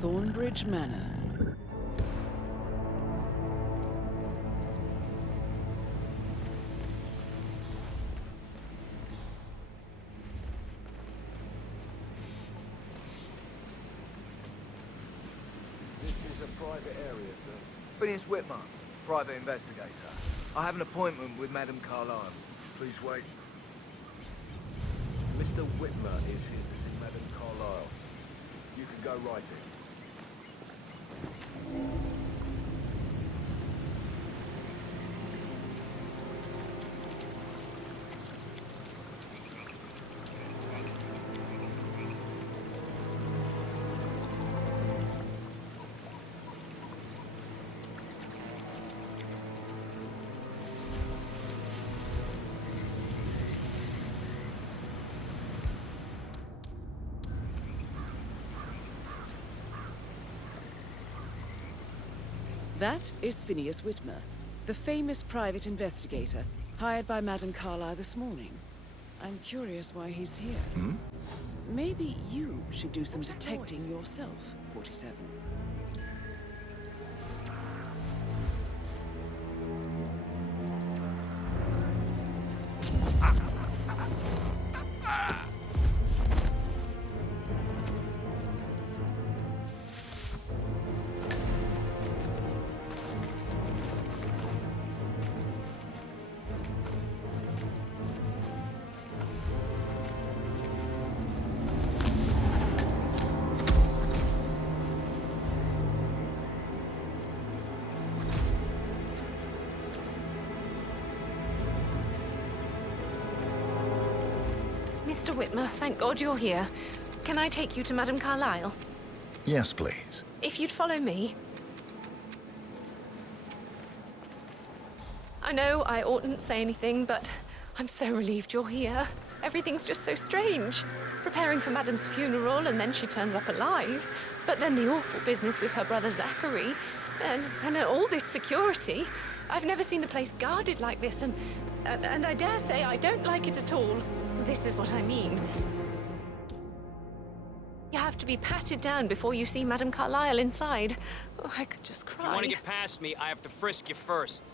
Thornbridge Manor. This is a private area, sir. Phineas Whitmer, private investigator. I have an appointment with Madame Carlyle. Please wait. Mr. Whitmer is here to see Madame Carlyle. You can go right in. That is Phineas Whitmer, the famous private investigator hired by Madame Carlyle this morning. I'm curious why he's here. Maybe you should do some detecting yourself, 47. Mr. Whitmer, thank God you're here. Can I take you to Madame Carlyle? Yes, please. If you'd follow me. I know I oughtn't say anything, but I'm so relieved you're here. Everything's just so strange. Preparing for Madame's funeral, and then she turns up alive. But then the awful business with her brother Zachary, and all this security. I've never seen the place guarded like this, and I dare say I don't like it at all. Well, this is what I mean. You have to be patted down before you see Madame Carlyle inside. Oh, I could just cry. If you want to get past me, I have to frisk you first.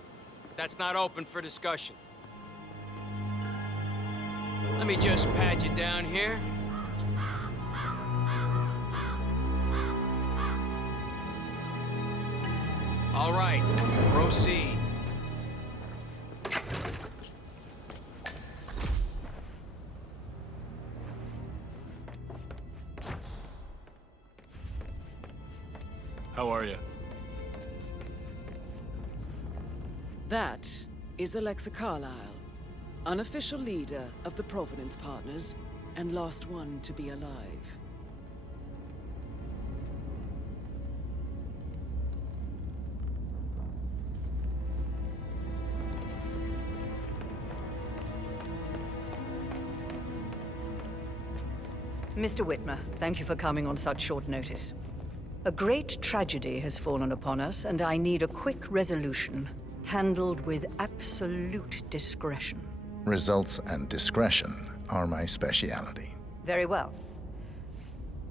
That's not open for discussion. Let me just pat you down here. All right, proceed. How are you? That is Alexa Carlyle, unofficial leader of the Providence Partners, and last one to be alive. Mr. Whitmer, thank you for coming on such short notice. A great tragedy has fallen upon us, and I need a quick resolution, handled with absolute discretion. Results and discretion are my speciality. Very well.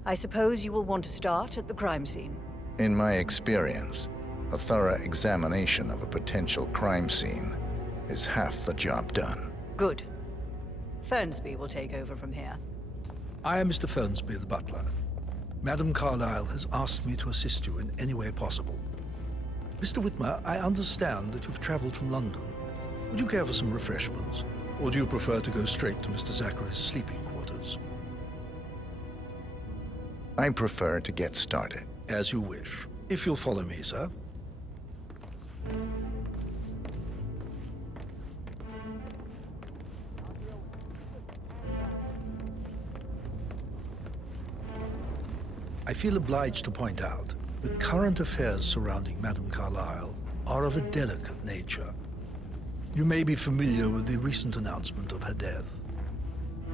I suppose you will want to start at the crime scene. In my experience, a thorough examination of a potential crime scene is half the job done. Good. Fernsby will take over from here. I am Mr. Fernsby, the butler. Madame Carlyle has asked me to assist you in any way possible. Mr. Whitmer, I understand that you've traveled from London. Would you care for some refreshments? Or do you prefer to go straight to Mr. Zachary's sleeping quarters? I prefer to get started. As you wish. If you'll follow me, sir. I feel obliged to point out that current affairs surrounding Madame Carlyle are of a delicate nature. You may be familiar with the recent announcement of her death.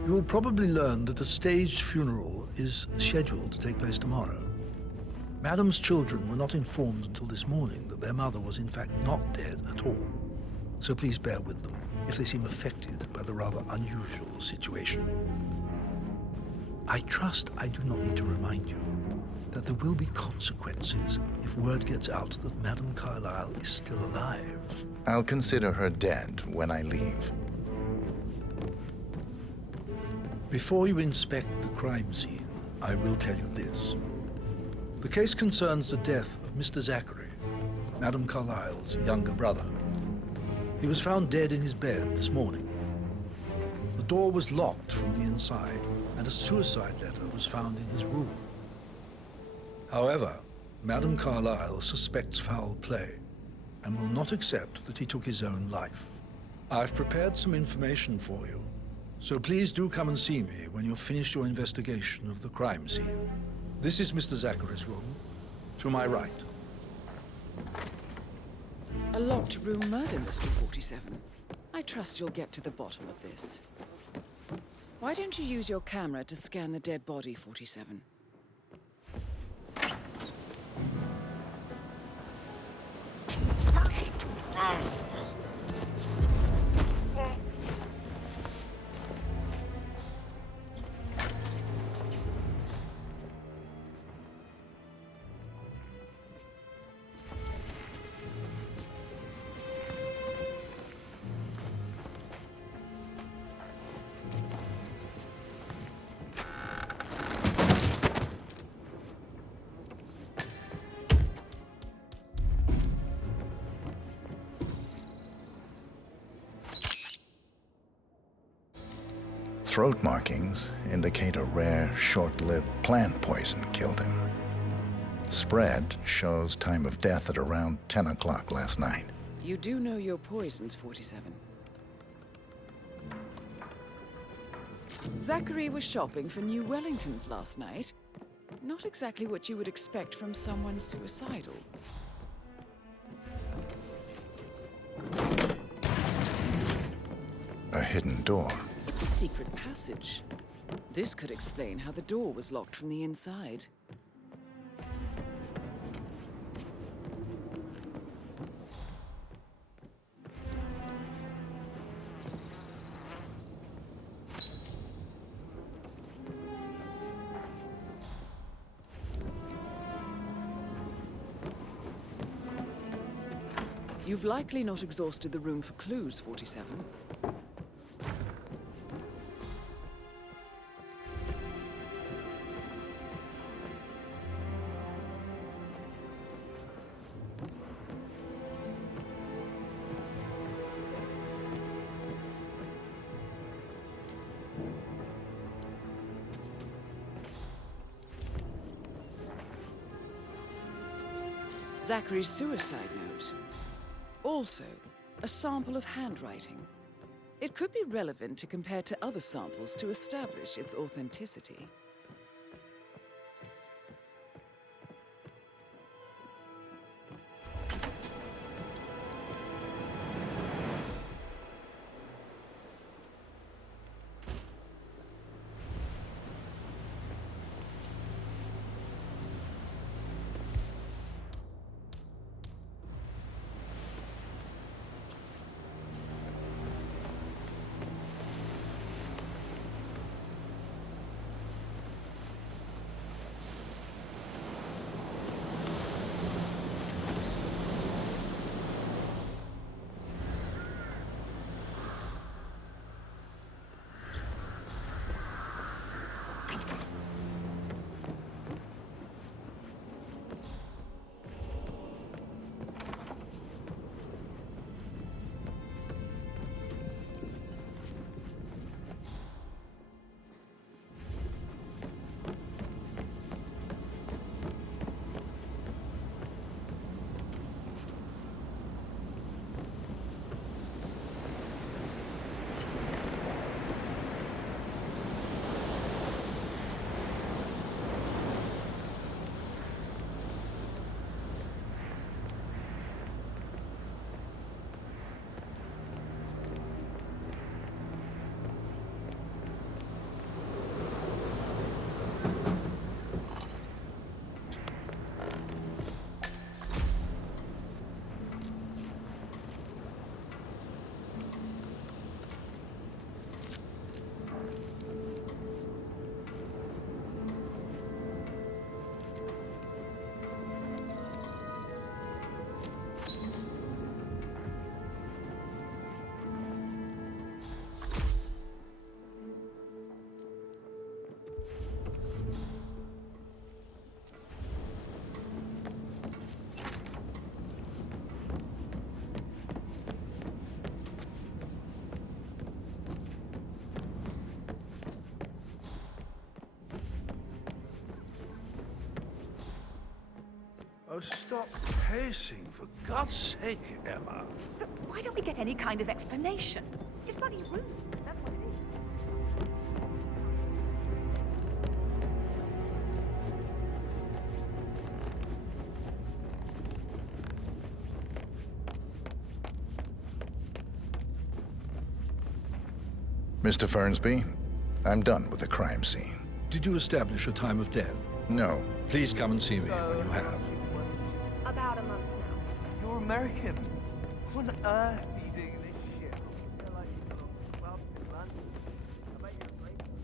You will probably learn that a staged funeral is scheduled to take place tomorrow. Madame's children were not informed until this morning that their mother was in fact not dead at all. So please bear with them if they seem affected by the rather unusual situation. I trust I do not need to remind you that there will be consequences if word gets out that Madame Carlyle is still alive. I'll consider her dead when I leave. Before you inspect the crime scene, I will tell you this. The case concerns the death of Mr. Zachary, Madame Carlyle's younger brother. He was found dead in his bed this morning. The door was locked from the inside, and a suicide letter was found in his room. However, Madame Carlyle suspects foul play and will not accept that he took his own life. I've prepared some information for you, so please do come and see me when you've finished your investigation of the crime scene. This is Mr. Zachary's room, to my right. A locked room murder mystery, 47. I trust you'll get to the bottom of this. Why don't you use your camera to scan the dead body, 47? Throat markings indicate a rare, short-lived plant poison killed him. Spread shows time of death at around 10 o'clock last night. You do know your poisons, 47. Zachary was shopping for New Wellingtons last night. Not exactly what you would expect from someone suicidal. A hidden door. It's a secret passage. This could explain how the door was locked from the inside. You've likely not exhausted the room for clues, 47. Zachary's suicide note. Also, a sample of handwriting. It could be relevant to compare to other samples to establish its authenticity. Oh, stop pacing, for God's sake, Emma. But why don't we get any kind of explanation? It's bloody rude. That's what it is. Mr. Fernsby, I'm done with the crime scene. Did you establish a time of death? No. Please come and see me when you have. About a month now. You're American. What on earth are you doing in this shit? I feel like you've gone off to clubs in London. I bet you're a great person.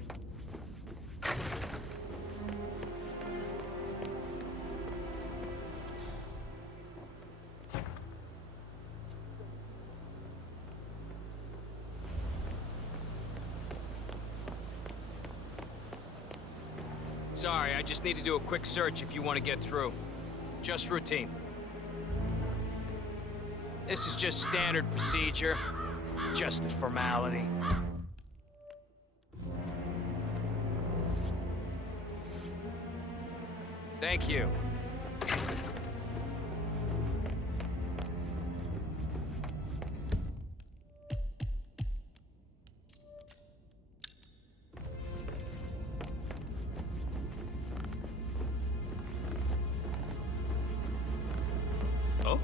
Sorry, I just need to do a quick search if you want to get through. Just routine. This is just standard procedure. Just a formality. Thank you. Oh?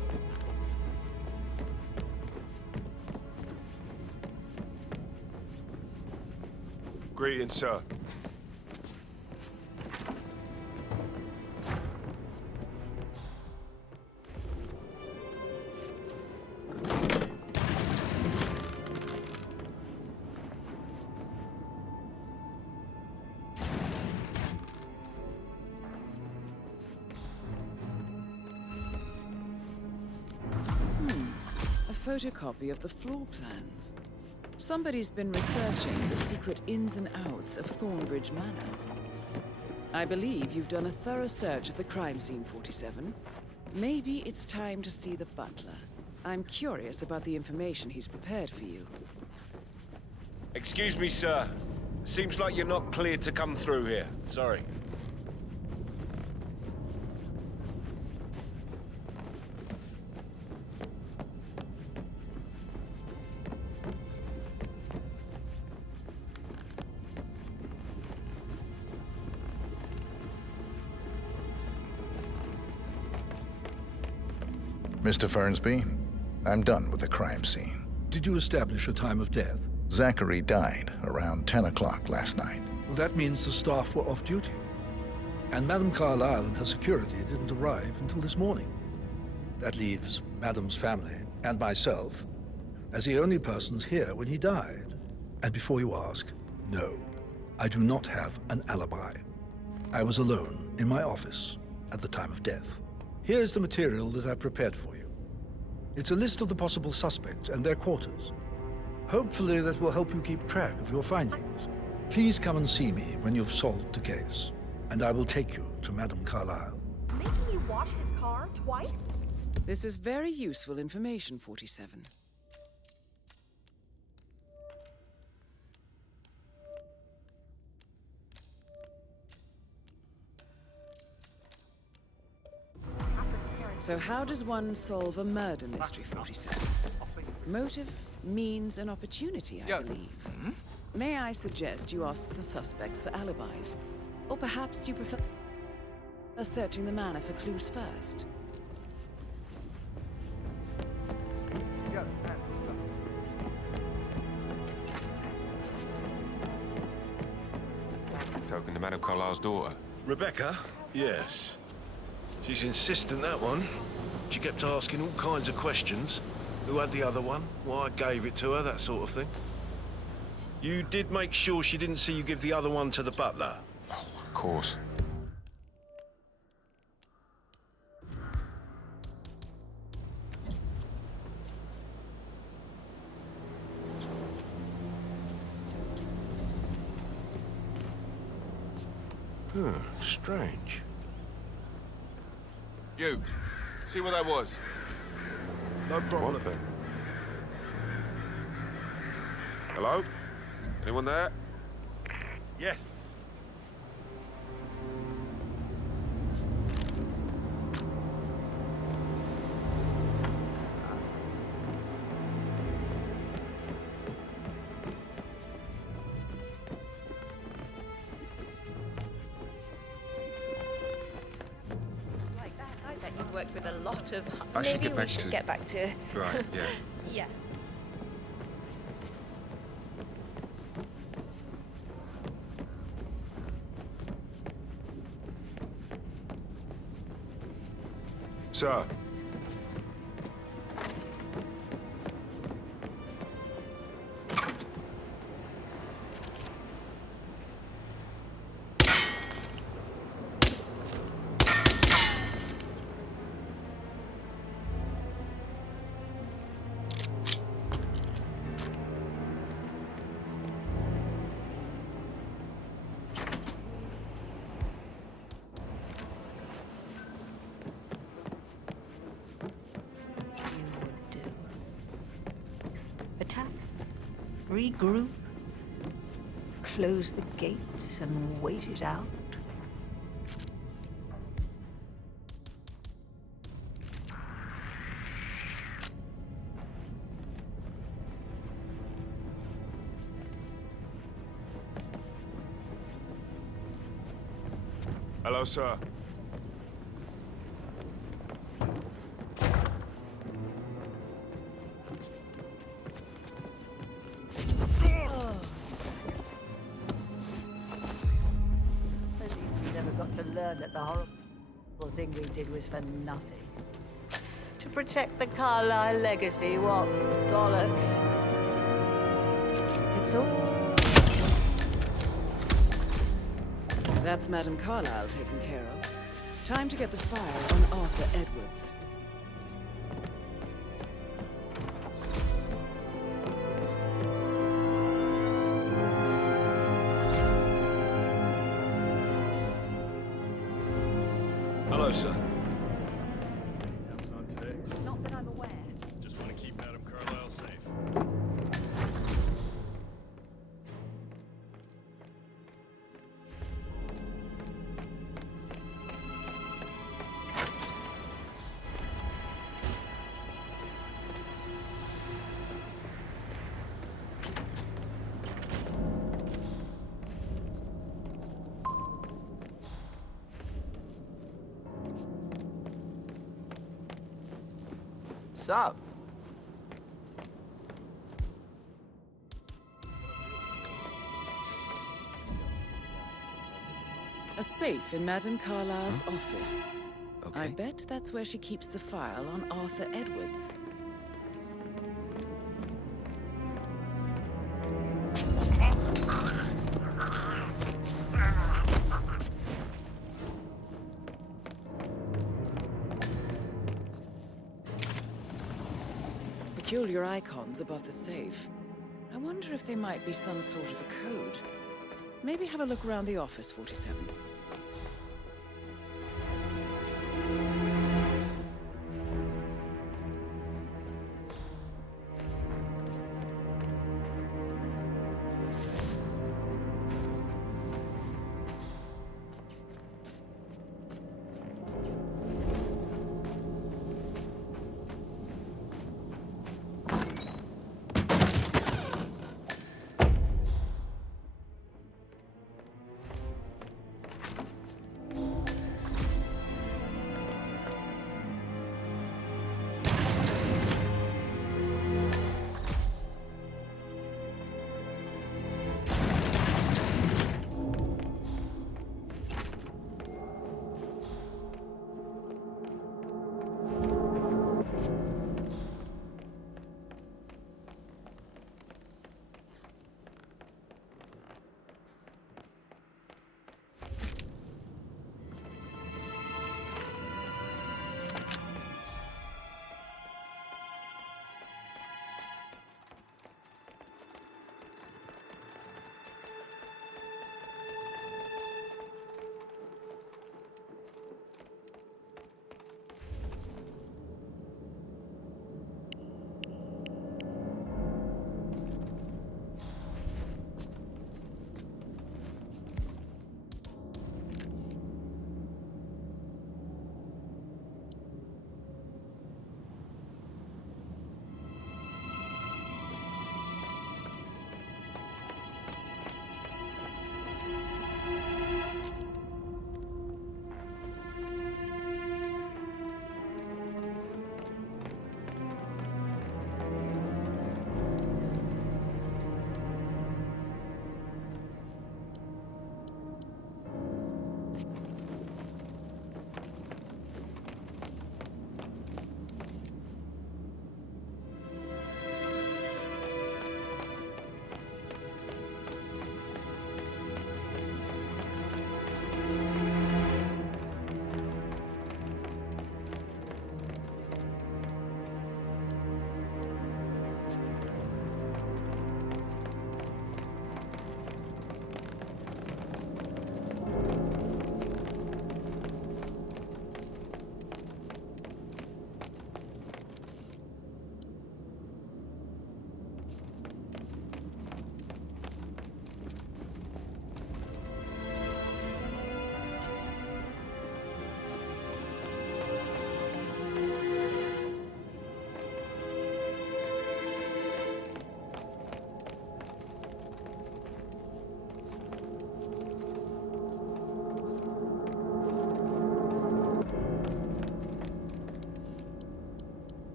Greetings, sir. A photocopy of the floor plans. Somebody's been researching the secret ins and outs of Thornbridge Manor. I believe you've done a thorough search of the crime scene, 47. Maybe it's time to see the butler. I'm curious about the information he's prepared for you. Excuse me, sir. Seems like you're not cleared to come through here. Sorry. Mr. Fernsby, I'm done with the crime scene. Did you establish a time of death? Zachary died around 10 o'clock last night. Well, that means the staff were off duty. And Madame Carlyle and her security didn't arrive until this morning. That leaves Madame's family and myself as the only persons here when he died. And before you ask, no, I do not have an alibi. I was alone in my office at the time of death. Here's the material that I've prepared for you. It's a list of the possible suspects and their quarters. Hopefully that will help you keep track of your findings. Please come and see me when you've solved the case, and I will take you to Madame Carlyle. Making you wash his car twice? This is very useful information, 47. So how does one solve a murder mystery, 47? Motive, means, and opportunity, I believe. May I suggest you ask the suspects for alibis? Or perhaps you prefer searching the manor for clues first? Talking to Madame Carlyle's daughter. Rebecca? Yes. She's insistent, that one. She kept asking all kinds of questions. Who had the other one? Why I gave it to her, that sort of thing. You did make sure she didn't see you give the other one to the butler? Oh, of course. Strange. You, see what that was? No problem. What then? Hello? Anyone there? Yes. I've worked with a lot of... I should Maybe get we back should to- get back to... Right, yeah. Yeah. Sir. Attack, regroup, close the gates and wait it out. Hello, sir. At least we never got to learn that the horrible thing we did was for nothing. To protect the Carlyle legacy, what bollocks. It's all... That's Madame Carlyle taken care of. Time to get the file on Arthur Edwards. Hello, sir. Not that I'm aware. Just want to keep Madame Carlyle safe. Sup? A safe in Madame Carlyle's office. Okay. I bet that's where she keeps the file on Arthur Edwards. Peculiar icons above the safe. I wonder if they might be some sort of a code. Maybe have a look around the office, 47.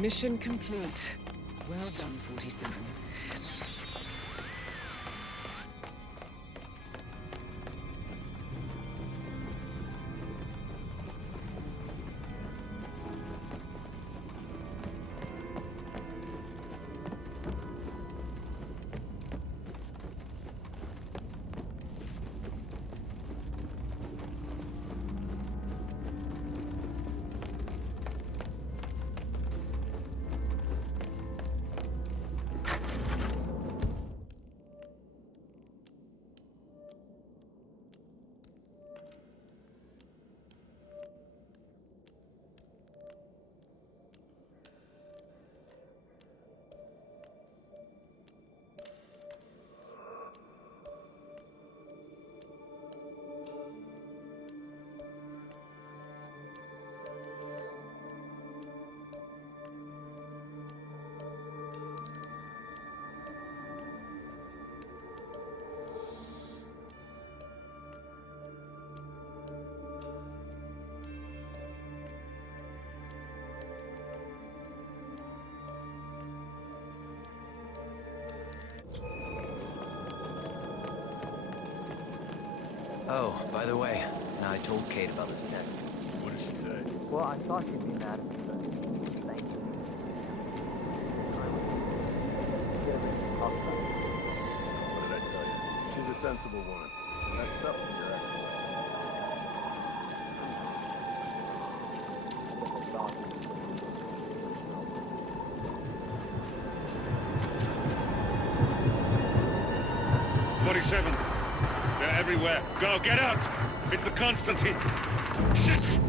Mission complete. Well done, 47. Oh, by the way, I told Kate about this net. What did she say? Well, I thought she'd be mad at me, but thank you. What did I tell you? She's a sensible woman. That's stuff for your ex. 47. They're everywhere. Go, get out! It's the Constantine. Shit!